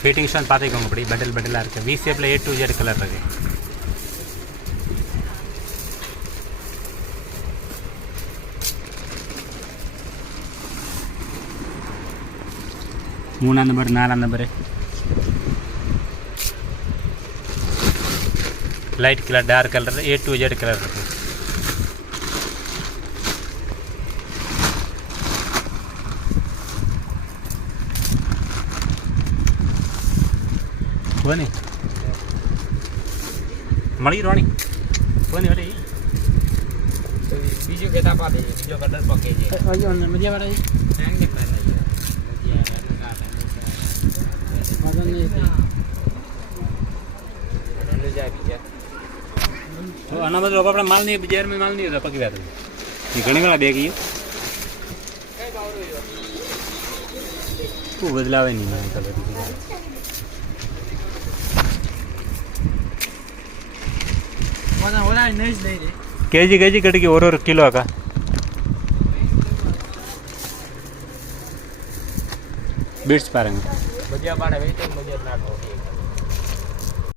fitting stone ಪಾತಿಕೊಂಗ ಬಿಡಿ ಬಡಲ್ ಬಡಲ ಇருக்கு ವಿ ಶೇಪ್ல A to Z கலர் இருக்கு மூணாம் நம்பர் நாலாம் number light colour dark colour A to Z colour இருக்கு કોની મળી રોણી કોની વાળી બીજું કેતા પાડે બીજો કલર પકે છે આયો ને મજા વાળા હેંગ ને કરે મજા નહીં એટલે જાય બીજા તો આના બદલે આપણે માલ નહીં બજારમાં માલ નહીં પકી વાત એ ઘણી ઘણા બેગ ઈ તું બદલાવે નહીં મને કલર મજા ઓલા નહીં જ લઈ રે కేజీ కడికి ఒక కిలో అక్క బీట్స్ పారంగా બજાર પાડે વેચે બજાર નાખો